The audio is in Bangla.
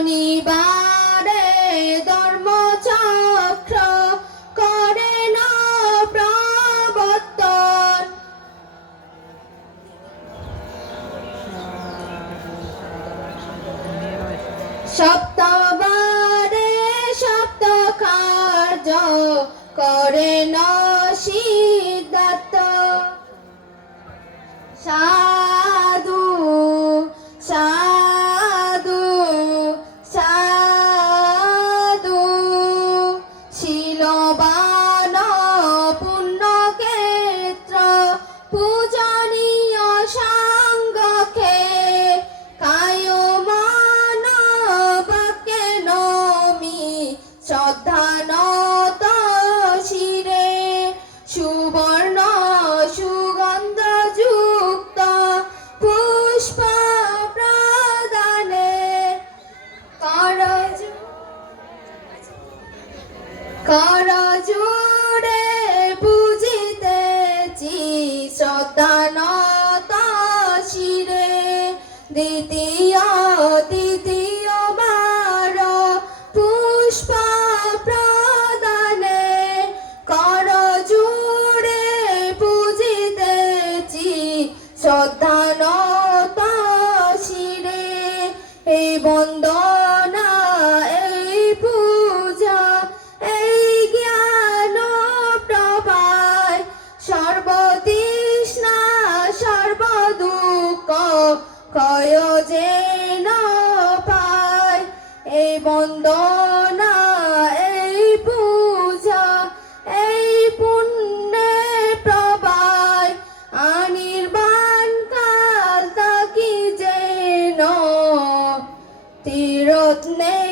শনিবারে ধর্মচক্র করে না প্রবর্তন। সপ্তবারে সপ্ত কার্য করে না সিদ্ধার্থ। সাধু সাধু সাধু শিলবান পুণ্যক্ষেত্র পূজনীয় সাঙ্গকে কায়মান বাক্যে নমি শ্রদ্ধানত শিরে সুবর্ণ সুগন্ধযুক্ত পুষ্প প্রদানে করজোড়ে পূজিতেছি শ্রদ্ধানত শিরে। দ্বিতীয়বার পুষ্প প্রদানে করজোড়ে পূজিতেছি শ্রদ্ধানত শিরে। এই বন্দনা এই পূজা এই জ্ঞান প্রভায় সর্বতৃষ্ণা সর্বদুঃখ ক্ষয় যেন পায়। এই বন্দনা এই পূজা এই পুণ্যের প্রভায় অনির্বাণ কাল তাকি যেন তীরত্নে